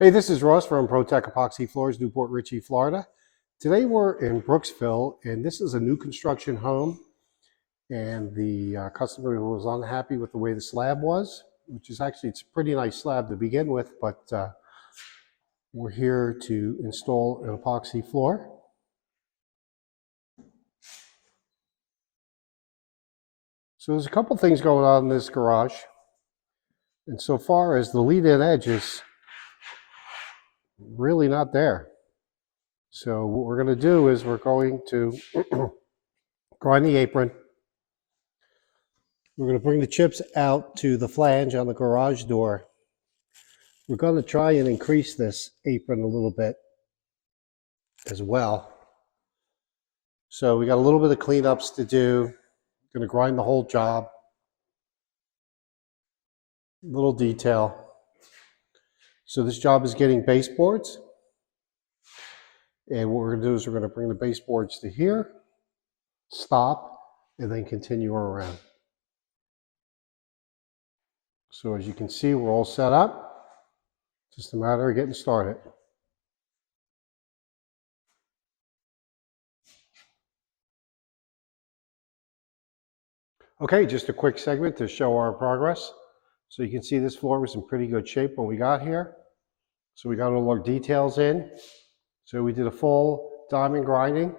Hey, this is Ross from ProTech Epoxy Floors, Newport Richey, Florida. Today we're in Brooksville, and this is a new construction home. And the customer was unhappy with the way the slab was, which is actually, it's a pretty nice slab to begin with, but we're here to install an epoxy floor. So there's a couple things going on in this garage. And so far as the lead-in edge is really not there. So what we're going to do is we're going to grind the apron. We're going to bring the chips out to the flange on the garage door. We're going to try and increase this apron a little bit as well. So we got a little bit of cleanups to do. Going to grind the whole job. Little detail. So this job is getting baseboards. And what we're going to do is we're going to bring the baseboards to here, stop, and then continue around. So as you can see, we're all set up. Just a matter of getting started. Okay, just a quick segment to show our progress. So you can see this floor was in pretty good shape when we got here. So we got all our details in. So we did a full diamond grinding.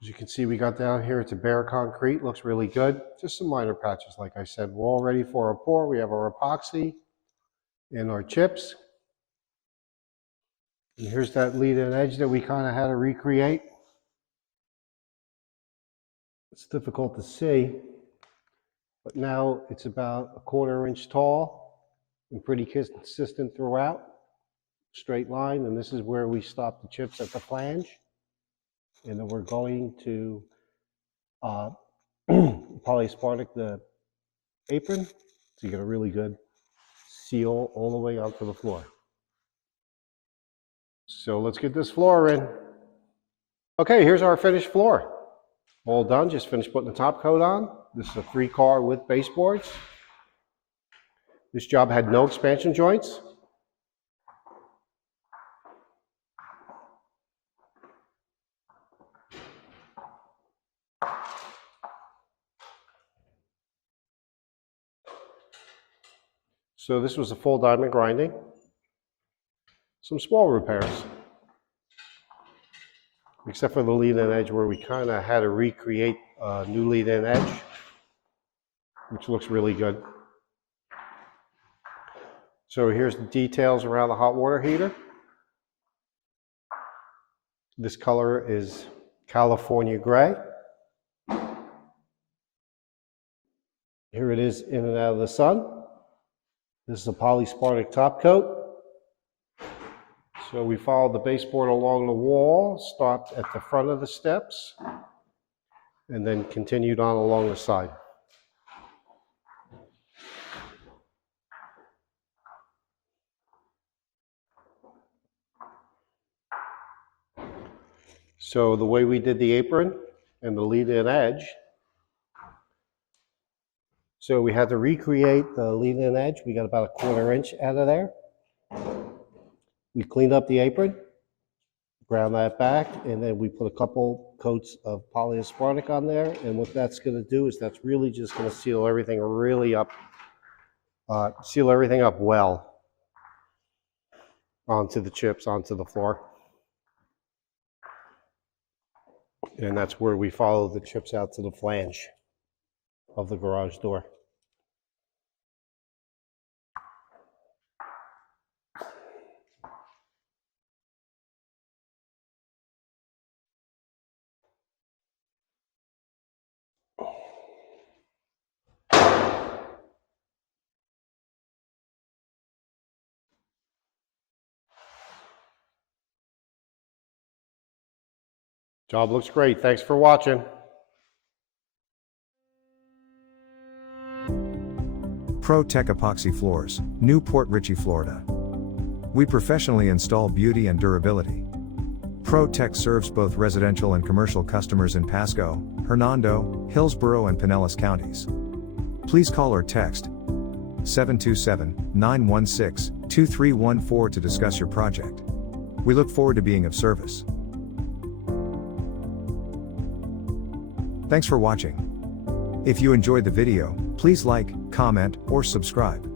As you can see, we got down here to bare concrete, looks really good. Just some minor patches, like I said. We're all ready for our pour. We have our epoxy and our chips. And here's that lead-in edge that we kind of had to recreate. It's difficult to see, but now it's about a 1/4 inch tall and pretty consistent throughout. Straight line, and this is where we stop the chips at the flange. And then we're going to polyaspartic the apron so you get a really good seal all the way onto the floor. So let's get this floor in. Okay, here's our finished floor. All done, just finished putting the top coat on. This is a 3-car with baseboards. This job had no expansion joints. So this was a full diamond grinding. Some small repairs. Except for the lead-in edge where we kind of had to recreate a new lead-in edge, which looks really good. So here's the details around the hot water heater. This color is Calfornia Gray. Here it is in and out of the sun. This is a polyaspartic top coat. So we followed the baseboard along the wall, stopped at the front of the steps, and then continued on along the side. So the way we did the apron and the lead-in edge, so we had to recreate the lead-in edge. We got about a 1/4 inch out of there. We cleaned up the apron, ground that back, and then we put a couple coats of polyaspartic on there. And what that's going to do is that's really just going to seal everything really up, seal everything up well onto the chips, onto the floor. And that's where we follow the chips out to the flange of the garage door. Job looks great. Thanks for watching. ProTech Epoxy Floors, Newport Richey, Florida. We professionally install beauty and durability. ProTech serves both residential and commercial customers in Pasco, Hernando, Hillsborough and Pinellas counties. Please call or text 727-916-2314 to discuss your project. We look forward to being of service. Thanks for watching. If you enjoyed the video, please like, comment, or subscribe.